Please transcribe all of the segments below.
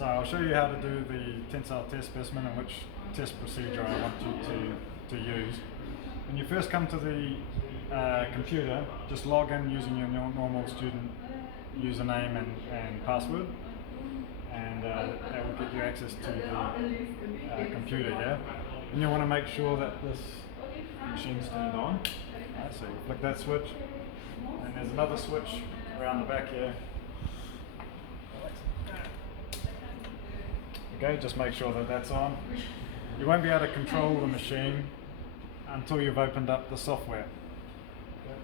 So I'll show you how to do the tensile test specimen and which test procedure I want you to use. When you first come to the computer, just log in using your normal student username and password, and that will get you access to the computer here. And you want to make sure that this machine's turned on. Right, so you flick that switch, and there's another switch around the back here. Okay, just make sure that that's on. You won't be able to control the machine until you've opened up the software. Okay.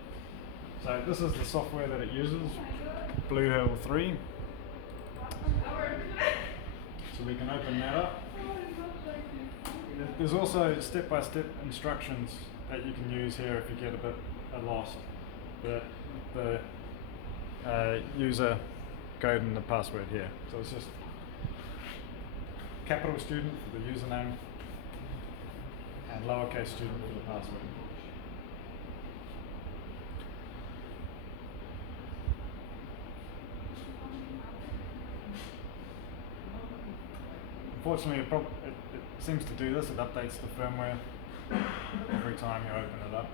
So this is the software that it uses, Blue Hill 3. So we can open that up. There's also step-by-step instructions that you can use here if you get a bit lost. The user code and the password here. So it's just capital student for the username and lowercase student for the password. Unfortunately, it seems to do this. It updates the firmware every time you open it up.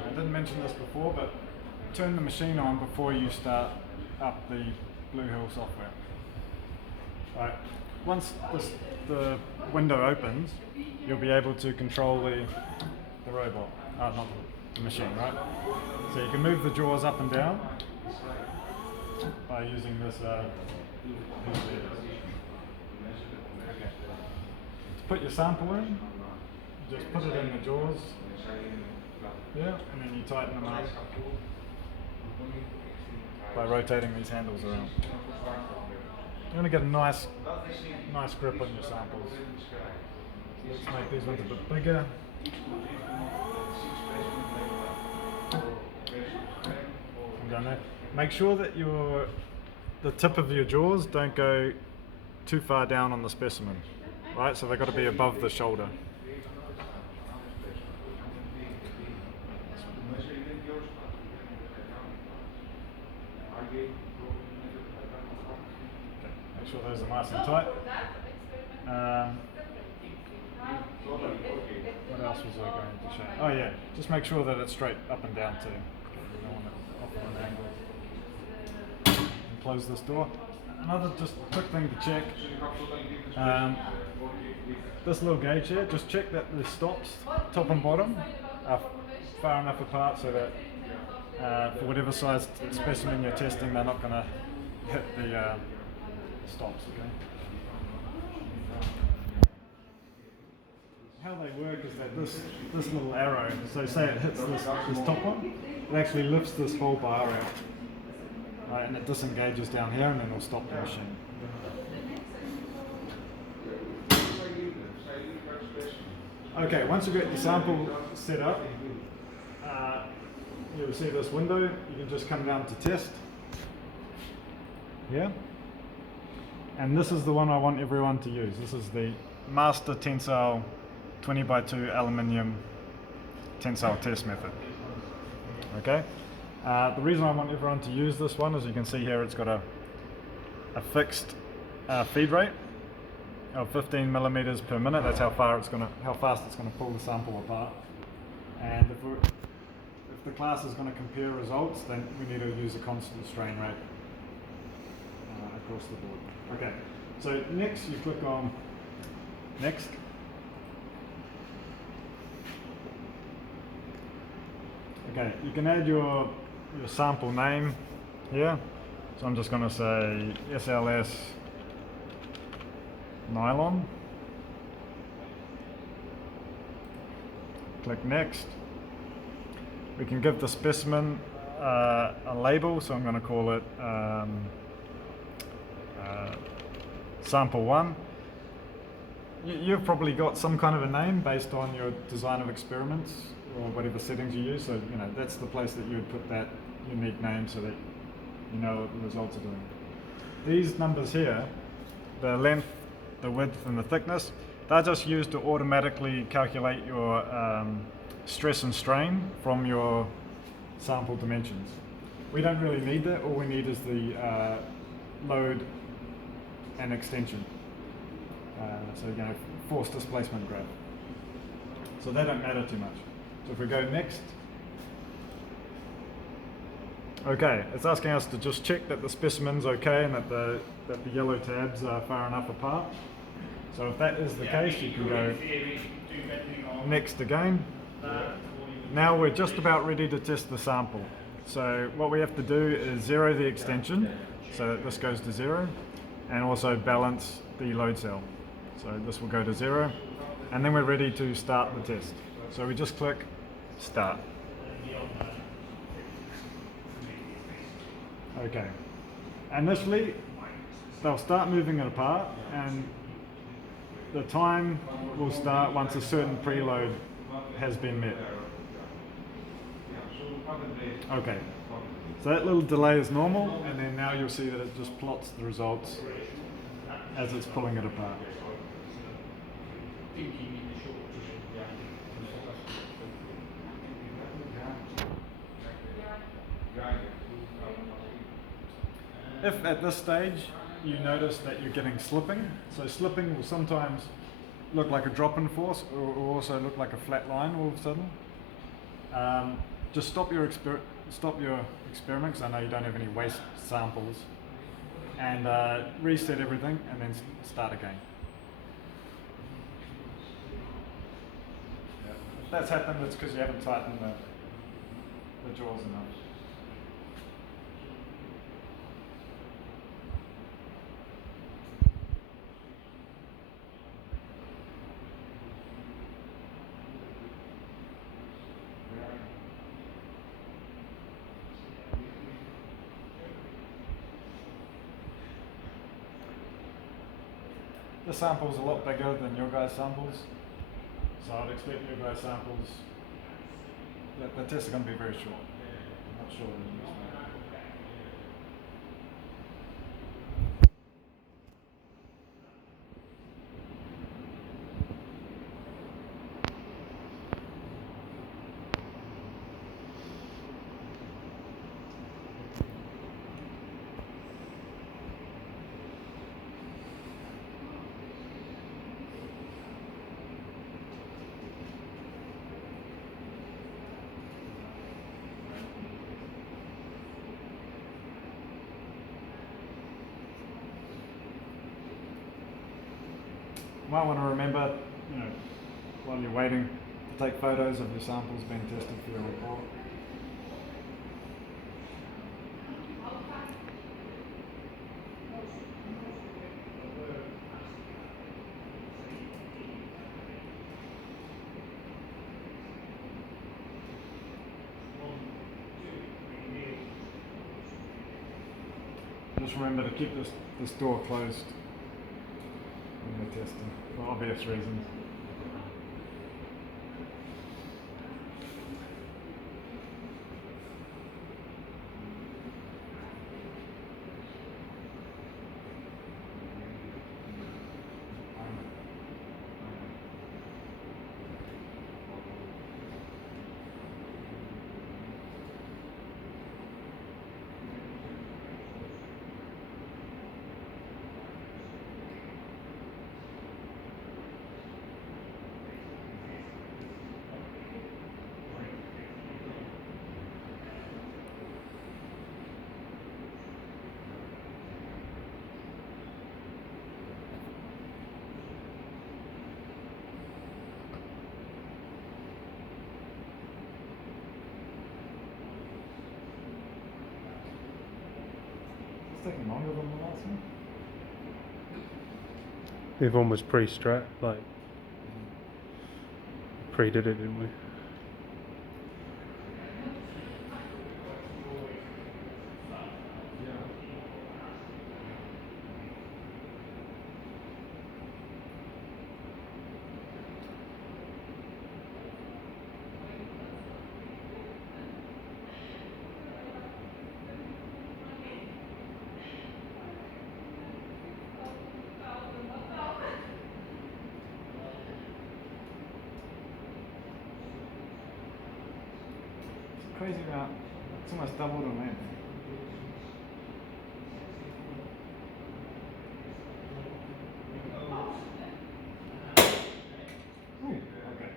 I didn't mention this before, but turn the machine on before you start up the Blue Hill software. Right. Once the window opens, you'll be able to control the robot, not the machine, right? So you can move the jaws up and down by using this. These levers. Okay. To put your sample in, just put it in the jaws. Yeah, and then you tighten them up by rotating these handles around. You want to get a nice grip on your samples. So let's make these ones a bit bigger. Come down there. Make sure that the tip of your jaws don't go too far down on the specimen, right? So they've got to be above the shoulder. Make sure those are nice and tight. What else was I going to show? Oh yeah, just make sure that it's straight up and down too. You don't want it off at an angle. And close this door. Another just quick thing to check. This little gauge here, just check that the stops, top and bottom, are far enough apart so that for whatever size specimen you're testing, they're not going to hit the stops. Okay. How they work is that this little arrow, so say it hits this top one, it actually lifts this whole bar out, right, and it disengages down here, and then it'll stop the machine. Okay, once you've got your sample set up, you'll see this window. You can just come down to test. Yeah? And this is the one I want everyone to use. This is the Master Tensile 20x2 aluminium tensile test method. Okay? The reason I want everyone to use this one is you can see here it's got a fixed feed rate of 15 millimeters per minute. That's how fast it's going to pull the sample apart. And if the class is going to compare results, then we need to use a constant strain rate across the board. Okay, so next you click on next. Okay, you can add your sample name here. So I'm just going to say SLS nylon. Click next. We can give the specimen a label, so I'm going to call it sample 1. You've probably got some kind of a name based on your design of experiments or whatever settings you use, so that's the place that you would put that unique name so that you know what the results are doing. These numbers here, the length, the width and the thickness, they're just used to automatically calculate your stress and strain from your sample dimensions. We don't really need that. All we need is the load and extension. So force displacement graph. So they don't matter too much. So if we go next, okay, it's asking us to just check that the specimen's okay and that the yellow tabs are far enough apart. So if that is the case, you can go next again. Now we're just about ready to test the sample. So what we have to do is zero the extension, so that this goes to 0, and also balance the load cell. So this will go to 0, and then we're ready to start the test. So we just click start. Okay. Initially, they'll start moving it apart, and the time will start once a certain preload has been met. Okay, so that little delay is normal, and then now you'll see that it just plots the results as it's pulling it apart. If at this stage you notice that you're getting slipping, so slipping will sometimes look like a drop-in force or also look like a flat line all of a sudden. Just stop your experiment, because I know you don't have any waste samples, and reset everything and then start again. If that's happened, it's because you haven't tightened the jaws enough. This sample is a lot bigger than your guys' samples, so I'd expect your guys' samples, the tests are going to be very short. I'm not sure what it is. You might want to remember, while you're waiting, to take photos of your samples being tested for your report. Just remember to keep this door closed when you're testing, for obvious reasons. It's taking longer than the last one. Everyone was pre-strat, like pre-did it, didn't we? crazy about it's almost doubled in length. Ooh, okay.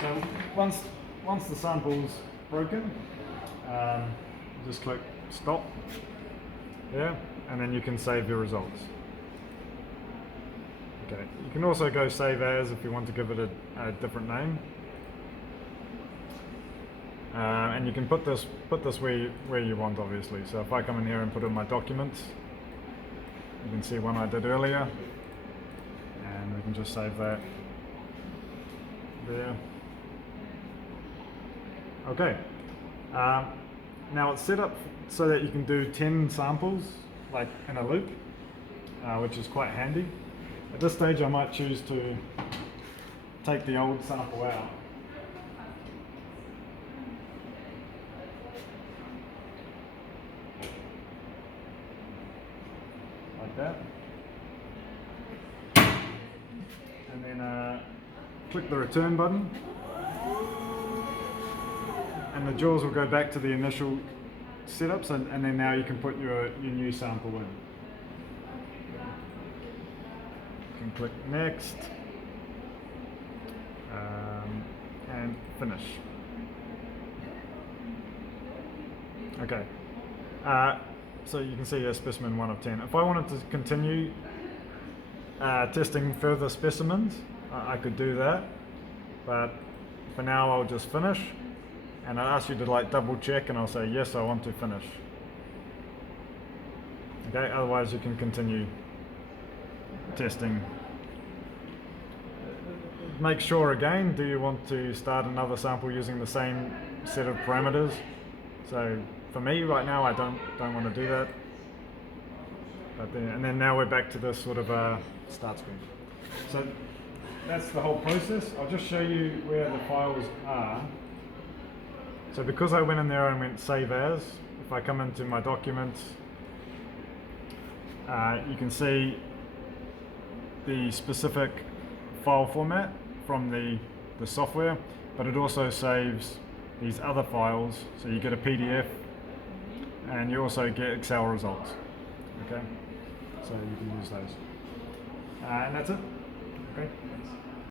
So once the sample's broken, just click stop there, and then you can save your results. Okay. You can also go save as if you want to give it a different name. And you can put this where you want, obviously. So if I come in here and put in my documents, you can see one I did earlier, and we can just save that there. Okay. Now it's set up so that you can do 10 samples, like in a loop, which is quite handy. At this stage, I might choose to take the old sample out. Like that. And then click the return button. And the jaws will go back to the initial setups, and then now you can put your new sample in. You can click next and finish. Okay, so you can see a specimen 1 of 10. If I wanted to continue testing further specimens, I could do that, but for now I'll just finish. And I ask you to like double check, and I'll say yes, I want to finish. Okay, otherwise you can continue testing. Make sure again, do you want to start another sample using the same set of parameters? So for me right now, I don't want to do that. But and then now we're back to this sort of start screen. So that's the whole process. I'll just show you where the files are. So because I went in there and went save as, if I come into my documents, you can see the specific file format from the software, but it also saves these other files. So you get a PDF, and you also get Excel results. Okay, so you can use those. And that's it. Okay. Thanks.